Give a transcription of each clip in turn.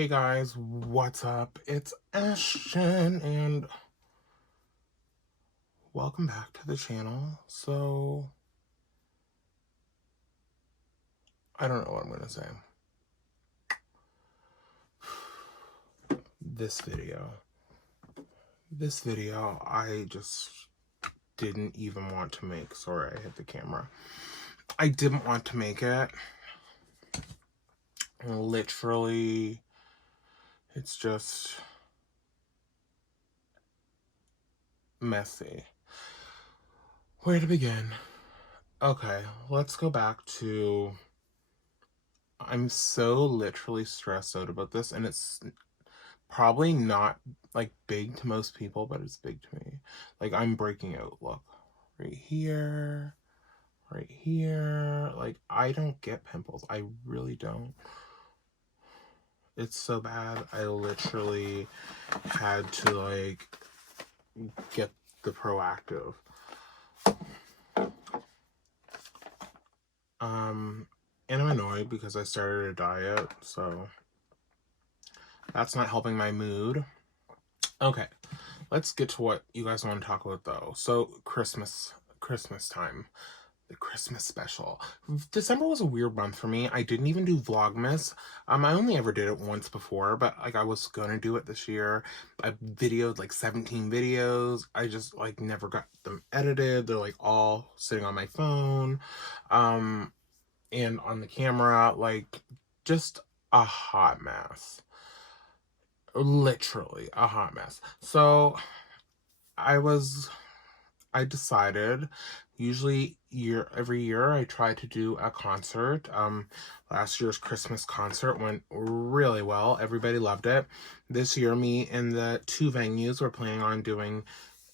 Hey guys, what's up? It's Ashton and welcome back to the channel. So, I don't know what I'm gonna say. This video, I just didn't even want to make. Sorry, I hit the camera. I didn't want to make it. Literally, it's just messy. Where to begin? Okay, let's go back to... I'm so literally stressed out about this, and it's probably not like big to most people, but it's big to me. Like, I'm breaking out. Look, right here, right here. Like, I don't get pimples. I really don't. It's so bad. I literally had to like get the Proactive. And I'm annoyed because I started a diet, so that's not helping my mood. Okay, let's get to what you guys want to talk about though. So Christmas time, the Christmas special. December was a weird month for me. I didn't even do Vlogmas. I only ever did it once before, but like I was gonna do it this year. I videoed like 17 videos. I just like never got them edited. They're like all sitting on my phone. And on the camera, like just a hot mess. Literally a hot mess. So I decided, usually every year I try to do a concert. Last year's Christmas concert went really well. Everybody loved it. This year, me and the two venues were planning on doing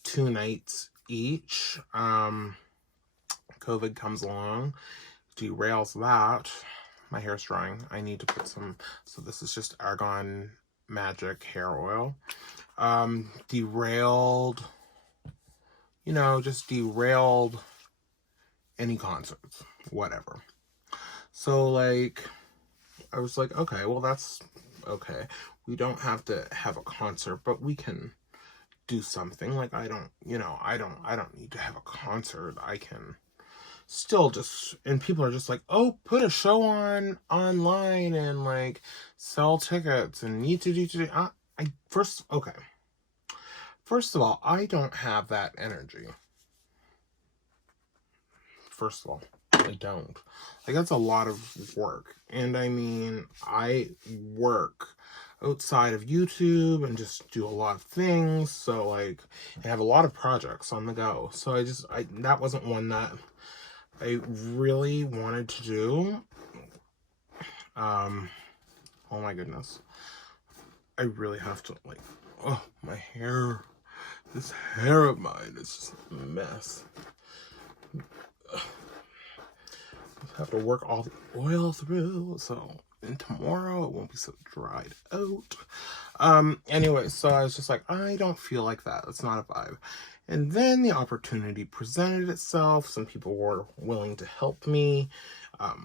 2 nights each. COVID comes along, derails that. My hair's drying. I need to put some, so this is just Argan Magic hair oil. Derailed, you know, just derailed any concerts, whatever. So like, I was like, okay, well that's okay. We don't have to have a concert, but we can do something. Like, I don't need to have a concert. I can still just, and people are just like, oh, put a show on online and like sell tickets and need to do. First of all, I don't have that energy. First of all, I don't. Like, that's a lot of work. And I mean, I work outside of YouTube and just do a lot of things. So like, I have a lot of projects on the go. So that wasn't one that I really wanted to do. Oh my goodness. I really have to like, oh, my hair. This hair of mine is just a mess. I have to work all the oil through, and tomorrow it won't be so dried out. Anyway, so I was just like, I don't feel like that. It's not a vibe. And then the opportunity presented itself. Some people were willing to help me.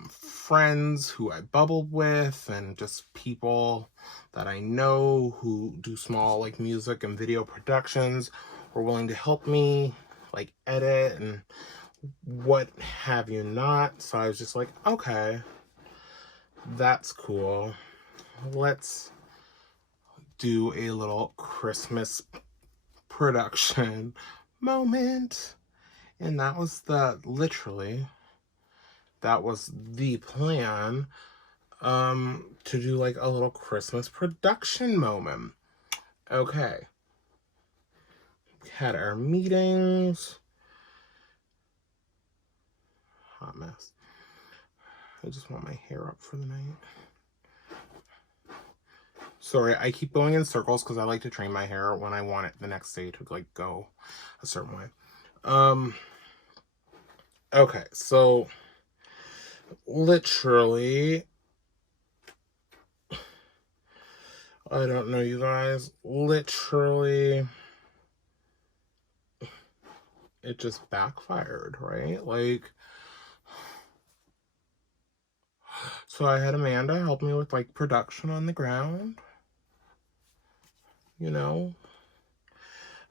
Friends who I bubbled with, and just people that I know who do small like music and video productions were willing to help me like edit and what have you not. So I was just like, okay, that's cool. Let's do a little Christmas production moment. And that was literally, that was the plan, to do like a little Christmas production moment. Okay. We had our meetings. Hot mess. I just want my hair up for the night. Sorry, I keep going in circles because I like to train my hair when I want it the next day to like go a certain way. Okay, so literally, I don't know, you guys, literally, it just backfired, right? Like, so I had Amanda help me with like production on the ground. you know.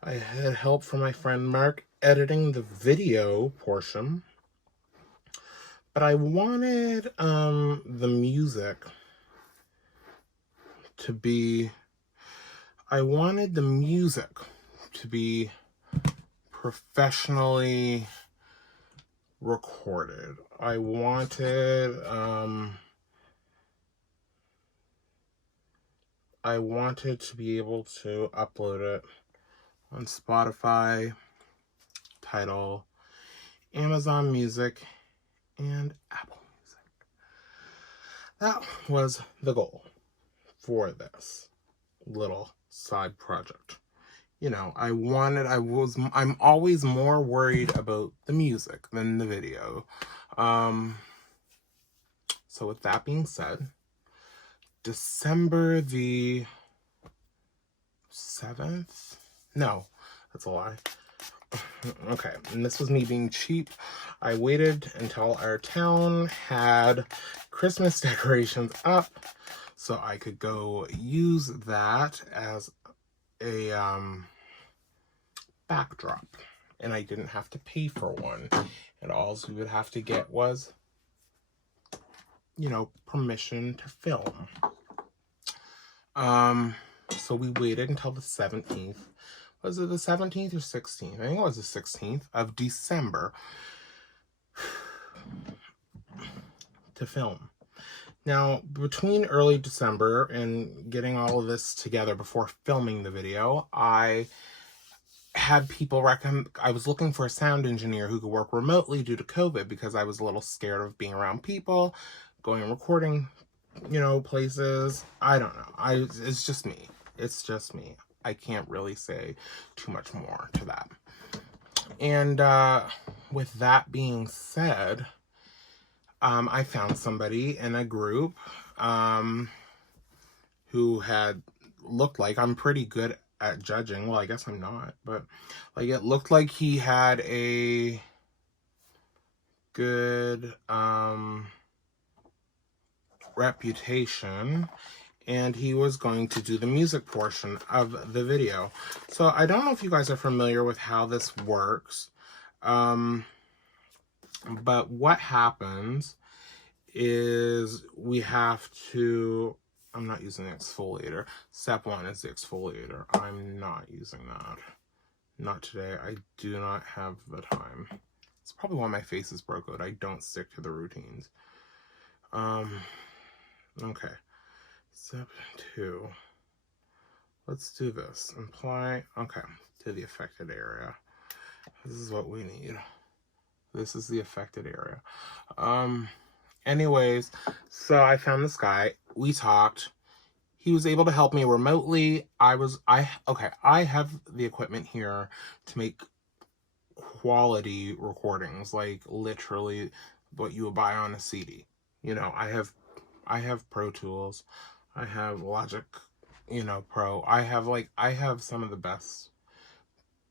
I had help from my friend Mark editing the video portion. But I wanted the music to be professionally recorded. I wanted to be able to upload it on Spotify, Tidal, Amazon Music, and Apple Music. That was the goal for this little side project. You know, I'm always more worried about the music than the video. So with that being said, December the 7th? No, that's a lie. Okay, and this was me being cheap. I waited until our town had Christmas decorations up so I could go use that as a backdrop, and I didn't have to pay for one, and all we would have to get was, you know, permission to film. So we waited until the 17th. Was it the 17th or 16th? I think it was the 16th of December to film. Now, between early December and getting all of this together before filming the video, I had people recommend. I was looking for a sound engineer who could work remotely due to COVID because I was a little scared of being around people, going and recording, you know, places. I don't know. It's just me. It's just me. I can't really say too much more to that. And with that being said, I found somebody in a group who had looked like, I'm pretty good at judging. Well, I guess I'm not, but like it looked like he had a good reputation, and he was going to do the music portion of the video. So I don't know if you guys are familiar with how this works, but what happens is we have to, I'm not using the exfoliator. Step 1 is the exfoliator. I'm not using that. Not today. I do not have the time. It's probably why my face is broke out. I don't stick to the routines. Okay. Step 2. Let's do this. Apply, okay, to the affected area. This is what we need. This is the affected area. Anyways, so I found this guy. We talked. He was able to help me remotely. I have the equipment here to make quality recordings, like literally what you would buy on a CD. You know, I have Pro Tools. I have Logic, you know, Pro. I have some of the best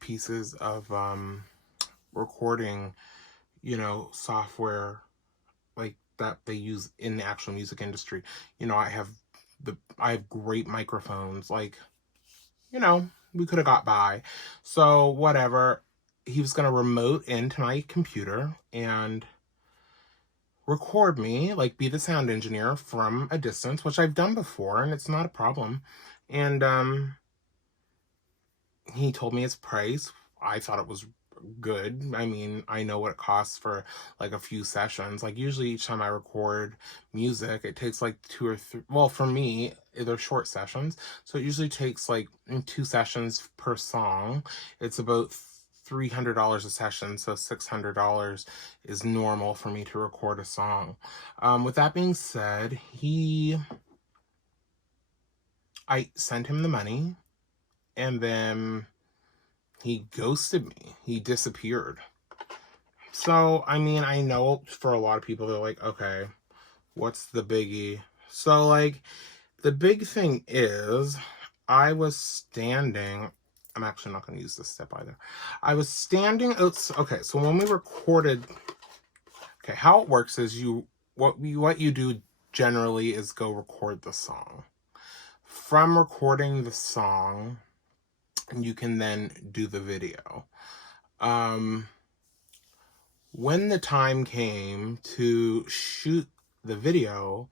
pieces of recording, you know, software like that they use in the actual music industry. You know, I have great microphones. Like, you know, we could have got by. So whatever. He was gonna remote into my computer and record me, like be the sound engineer from a distance, which I've done before, and it's not a problem. And he told me his price. I thought it was good. I mean, I know what it costs for like a few sessions. Like usually each time I record music, it takes like 2 or 3, well, for me, they're short sessions, so it usually takes like 2 sessions per song. It's about $300 a session, so $600 is normal for me to record a song. With that being said, I sent him the money, and then he ghosted me. He disappeared. So, I mean, I know for a lot of people, they're like, okay, what's the biggie? So, like, the big thing is, I was standing, I'm actually not going to use this step either. I was standing out, okay, so when we recorded, okay, how it works is what you do generally is go record the song. From recording the song, and you can then do the video. When the time came to shoot the video,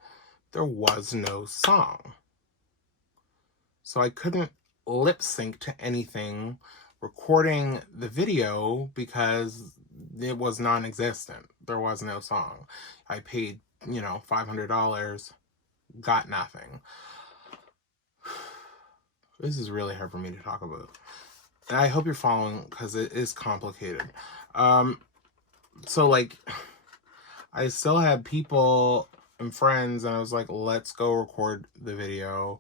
there was no song. So I couldn't lip sync to anything recording the video because it was non-existent. There was no song. I paid, $500, got nothing. This is really hard for me to talk about. And I hope you're following because it is complicated. So like, I still had people and friends, and I was like, let's go record the video.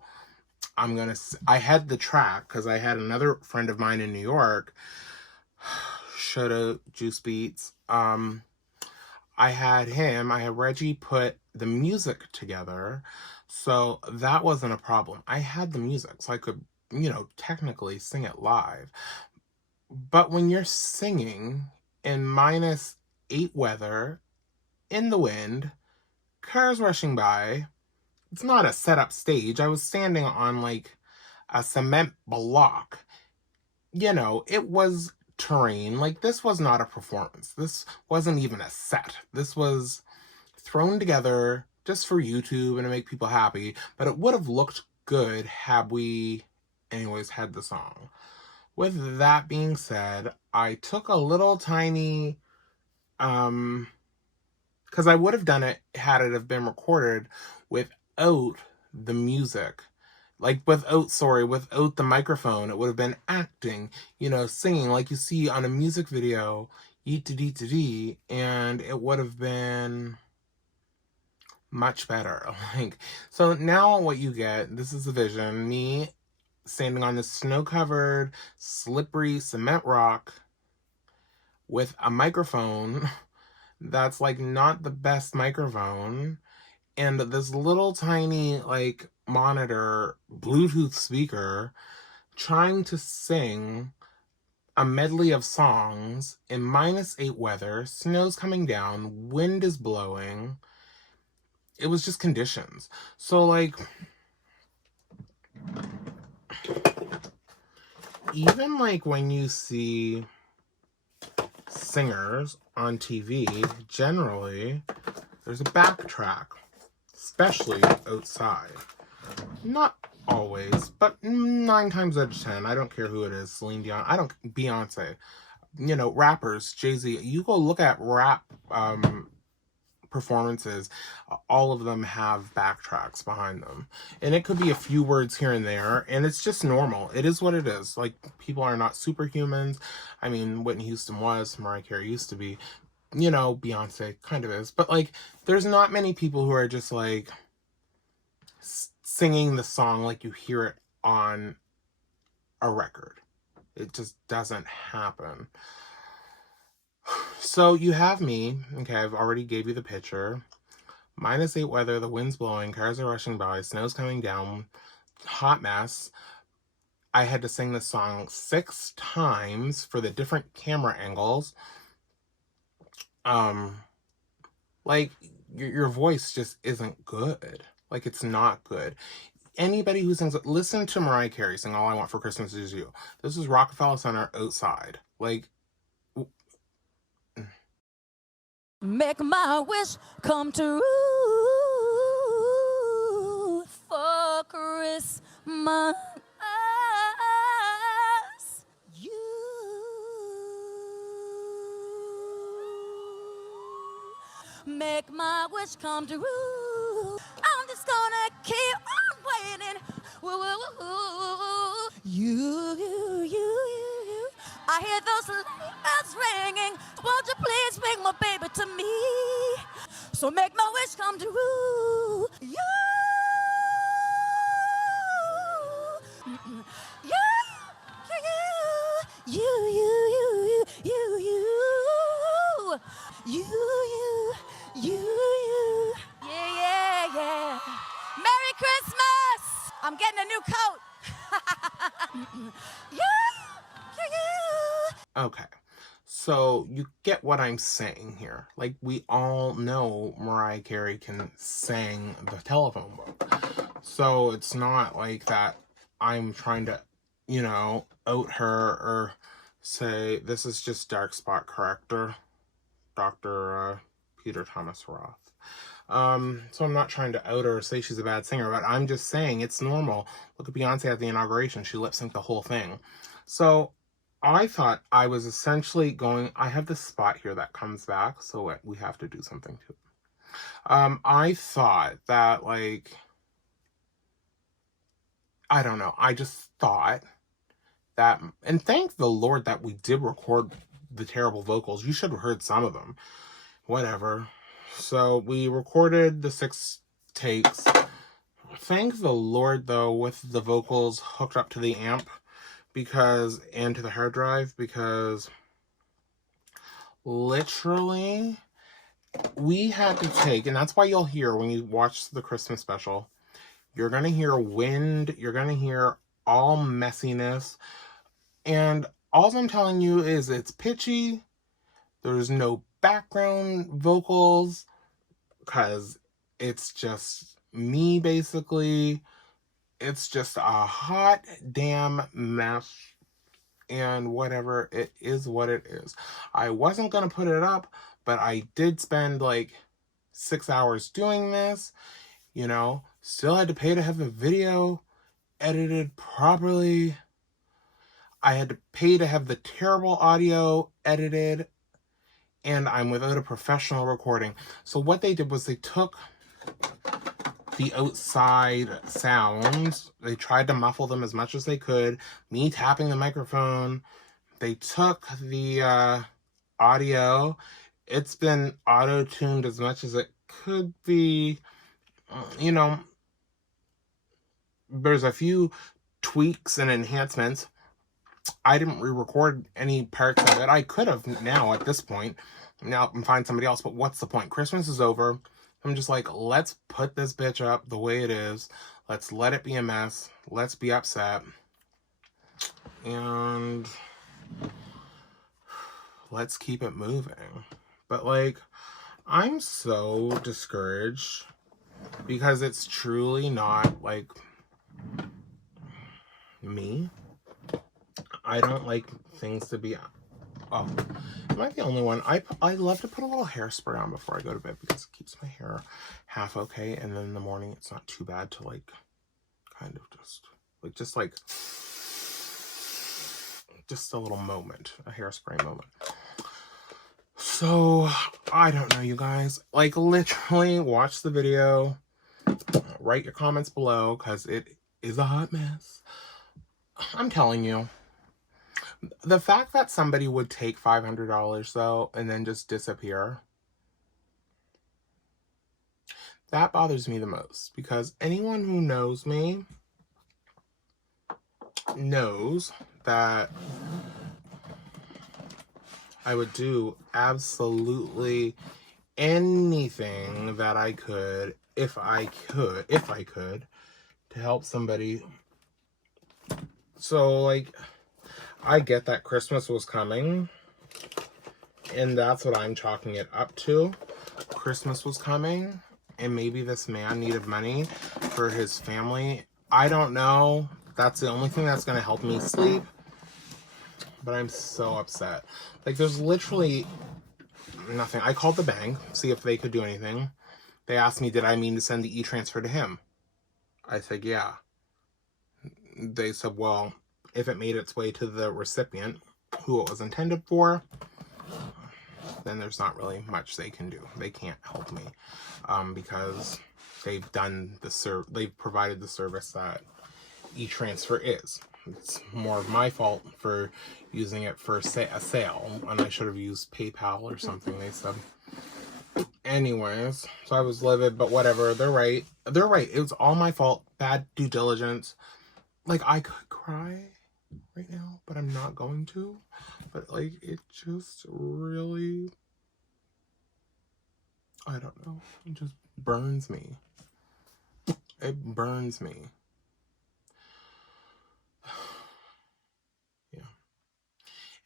I had the track because I had another friend of mine in New York, shout out Juice Beats. I had Reggie put the music together, so that wasn't a problem. I had the music, so I could, technically sing it live. But when you're singing in -8 weather, in the wind, cars rushing by, it's not a set up stage. I was standing on like a cement block. It was terrain. Like, this was not a performance. This wasn't even a set. This was thrown together just for YouTube and to make people happy. But it would have looked good had we, anyways, had the song. With that being said, I took a little tiny, because I would have done it had it have been recorded without the music. Like, without the microphone. It would have been acting, singing like you see on a music video, yeet-to-dee-to-dee, and it would have been much better. So now what you get, this is the vision, me standing on this snow-covered, slippery cement rock with a microphone that's like not the best microphone, and this little tiny like monitor Bluetooth speaker, trying to sing a medley of songs in -8 weather, snow's coming down, wind is blowing. It was just conditions. So like, even like when you see singers on TV, generally there's a backtrack, especially outside. Not always, but 9 times out of 10, I don't care who it is, Celine Dion, Beyonce, rappers, Jay-Z, you go look at rap performances, all of them have backtracks behind them. And it could be a few words here and there, and it's just normal. It is what it is. Like, people are not superhumans. I mean, Whitney Houston was, Mariah Carey used to be, Beyonce kind of is. But, like, there's not many people who are just, like, singing the song like you hear it on a record. It just doesn't happen. So you have me, okay, I've already gave you the picture. -8 weather, the wind's blowing, cars are rushing by, snow's coming down, hot mess. I had to sing this song 6 times for the different camera angles. Like, your voice just isn't good. Like, it's not good. Anybody who sings, listen to Mariah Carey sing All I Want for Christmas Is You. This is Rockefeller Center outside. Like, make my wish come true for Christmas. You make my wish come true. I'm just gonna keep on waiting. You. I hear those sleigh bells ringing. Won't you please bring my baby to me? So make my wish come true. You. Yeah. Merry Christmas! I'm getting a new coat. Okay, so you get what I'm saying here. Like, we all know Mariah Carey can sing the telephone book. So it's not like that I'm trying to you know, out her or say, this is just dark spot corrector, Dr. Peter Thomas Roth. So I'm not trying to out her or say she's a bad singer, but I'm just saying it's normal. Look at Beyonce at the inauguration. She lip synced the whole thing. So I thought I was essentially going, I have this spot here that comes back, so we have to do something to it. I thought that, like, I don't know. I just thought that, and thank the Lord that we did record the terrible vocals. You should have heard some of them. Whatever. So we recorded the 6 takes. Thank the Lord, though, with the vocals hooked up to the amp and to the hard drive, because literally we had to take, and that's why you'll hear when you watch the Christmas special, you're going to hear wind, you're going to hear all messiness, and all I'm telling you is it's pitchy, there's no background vocals, because it's just me, basically. It's just a hot damn mess, and whatever, it is what it is. I wasn't going to put it up, but I did spend like 6 hours doing this, you know, still had to pay to have the video edited properly. I had to pay to have the terrible audio edited, and I'm without a professional recording. So what they did was they took the outside sounds, they tried to muffle them as much as they could, me tapping the microphone. They took the audio, it's been auto-tuned as much as it could be, you know, there's a few tweaks and enhancements. I didn't re-record any parts of it. I could have now at this point, now and find somebody else, but what's the point? Christmas is over. I'm just like, let's put this bitch up the way it is. Let's let it be a mess. Let's be upset. And let's keep it moving. But, like, I'm so discouraged because it's truly not, like, me. I don't like things to be... Oh, am I the only one? I love to put a little hairspray on before I go to bed because it keeps my hair half okay, and then in the morning it's not too bad to, like, kind of just a little moment, a hairspray moment. So, I don't know, you guys. Like, literally, watch the video. Write your comments below, because it is a hot mess. I'm telling you. The fact that somebody would take $500, though, and then just disappear, that bothers me the most. Because anyone who knows me knows that I would do absolutely anything that I could, if I could, to help somebody. So, like, I get that Christmas was coming, and that's what I'm chalking it up to. Christmas was coming, and maybe this man needed money for his family. I don't know. That's the only thing that's going to help me sleep. But I'm so upset. Like, there's literally nothing. I called the bank, see if they could do anything. They asked me, did I mean to send the e-transfer to him? I said, yeah. They said, well, if it made its way to the recipient, who it was intended for, then there's not really much they can do. They can't help me because they've provided the service that e-transfer is. It's more of my fault for using it for a sale, and I should have used PayPal or something, they said. Anyways, so I was livid, but whatever. They're right. It was all my fault. Bad due diligence. Like, I could cry right now, but I'm not going to. But, like, it just really, I don't know. It just burns me. It burns me. Yeah.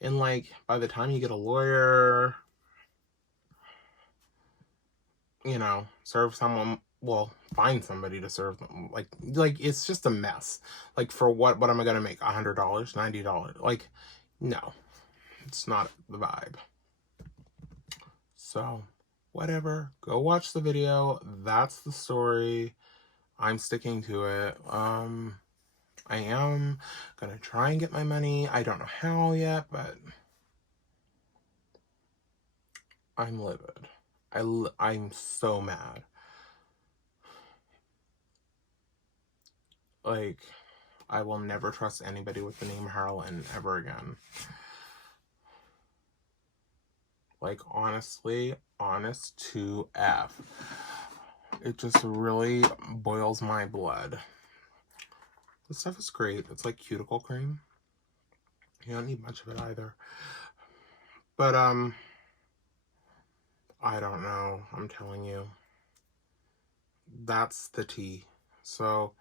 And, like, by the time you get a lawyer, you know, serve someone well, find somebody to serve them. Like it's just a mess. Like, for what am I gonna make? $100, $90? Like, no, it's not the vibe. So, whatever. Go watch the video. That's the story. I'm sticking to it. I am gonna try and get my money. I don't know how yet, but I'm livid. I'm so mad. Like, I will never trust anybody with the name Harlan ever again. Like, honestly, honest to F. It just really boils my blood. This stuff is great. It's like cuticle cream. You don't need much of it either. But, I don't know. I'm telling you. That's the tea. So,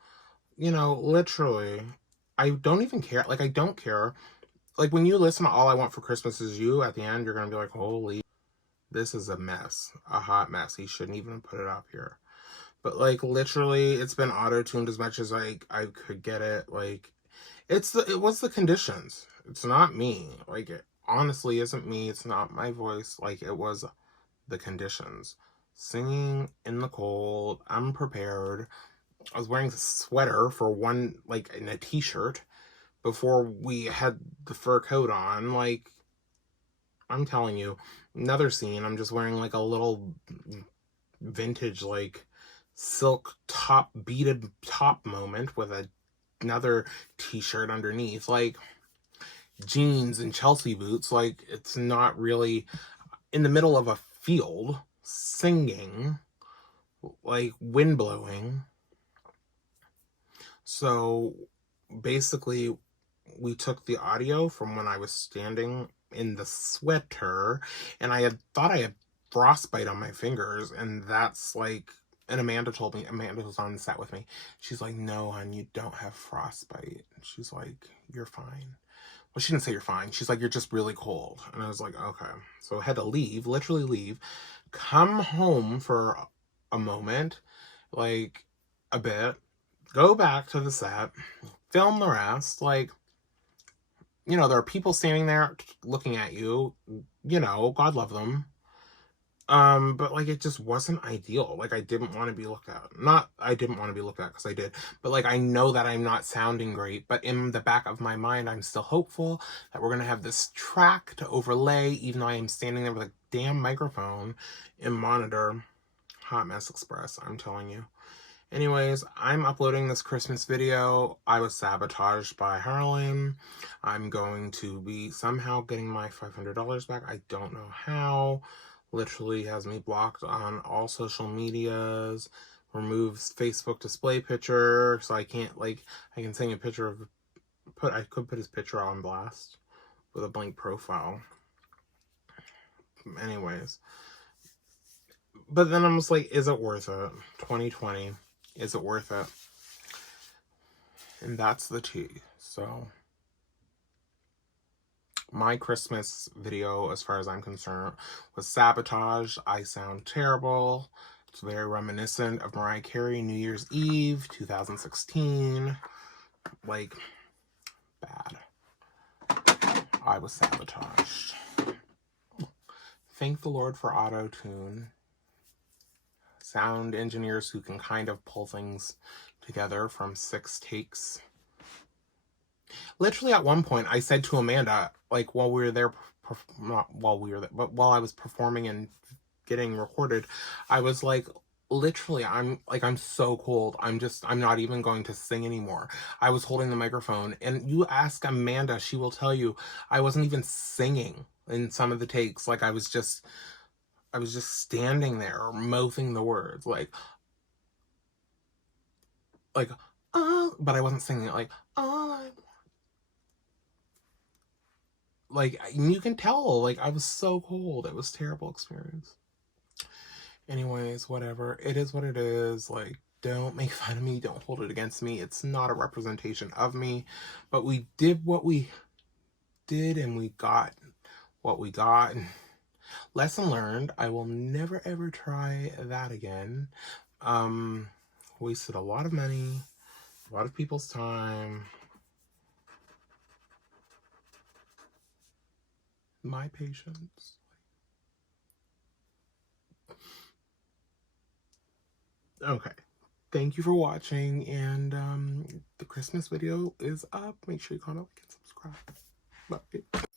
literally, I don't even care. Like, I don't care. Like, when you listen to All I Want for Christmas Is You, at the end, you're going to be like, holy, this is a mess. A hot mess. He shouldn't even put it up here. But, like, literally, it's been auto-tuned as much as I could get it. Like, it was the conditions. It's not me. Like, it honestly isn't me. It's not my voice. Like, it was the conditions. Singing in the cold, unprepared. I was wearing a sweater for one, like, in a t-shirt before we had the fur coat on. Like, I'm telling you, another scene, I'm just wearing, like, a little vintage, like, silk top, beaded top moment with another t-shirt underneath. Like, jeans and Chelsea boots. Like, it's not really in the middle of a field singing, like, wind blowing. So basically, we took the audio from when I was standing in the sweater, and I had thought I had frostbite on my fingers, and that's like, and Amanda told me, Amanda was on set with me, she's like, no, hon, you don't have frostbite. She's like, you're fine. Well, she didn't say you're fine. She's like, you're just really cold. And I was like, okay. So I had to leave, literally leave, come home for a moment, like a bit, go back to the set, film the rest. Like, there are people standing there looking at you, God love them. But like, it just wasn't ideal. Like, I didn't want to be looked at. Not, I didn't want to be looked at, because I did. But like, I know that I'm not sounding great. But in the back of my mind, I'm still hopeful that we're going to have this track to overlay, even though I am standing there with a damn microphone and monitor. Hot Mess Express, I'm telling you. Anyways, I'm uploading this Christmas video. I was sabotaged by Harlan. I'm going to be somehow getting my $500 back. I don't know how. Literally has me blocked on all social medias. Removes Facebook display picture, so I can't, like, I can sing a picture of, I could put his picture on blast with a blank profile. Anyways. But then I'm just like, is it worth it? 2020. Is it worth it? And that's the tea. So, my Christmas video, as far as I'm concerned, was Sabotaged. I sound terrible. It's very reminiscent of Mariah Carey, New Year's Eve, 2016. Like, bad. I was sabotaged. Thank the Lord for auto-tune. Sound engineers who can kind of pull things together from 6 takes. Literally, at one point, I said to Amanda, like, while we were there, not while we were there, but while I was performing and getting recorded, I was like, literally, I'm so cold. I'm not even going to sing anymore. I was holding the microphone, and you ask Amanda, she will tell you, I wasn't even singing in some of the takes. Like, I was just standing there mouthing the words, like, oh, but I wasn't singing it, like, oh, like, you can tell, like, I was so cold. It was a terrible experience. Anyways, whatever. It is what it is. Like, don't make fun of me. Don't hold it against me. It's not a representation of me. But we did what we did, and we got what we got. Lesson learned. I will never, ever try that again. Wasted a lot of money, a lot of people's time, my patience. Okay. Thank you for watching, and the Christmas video is up. Make sure you comment, like, and subscribe. Bye.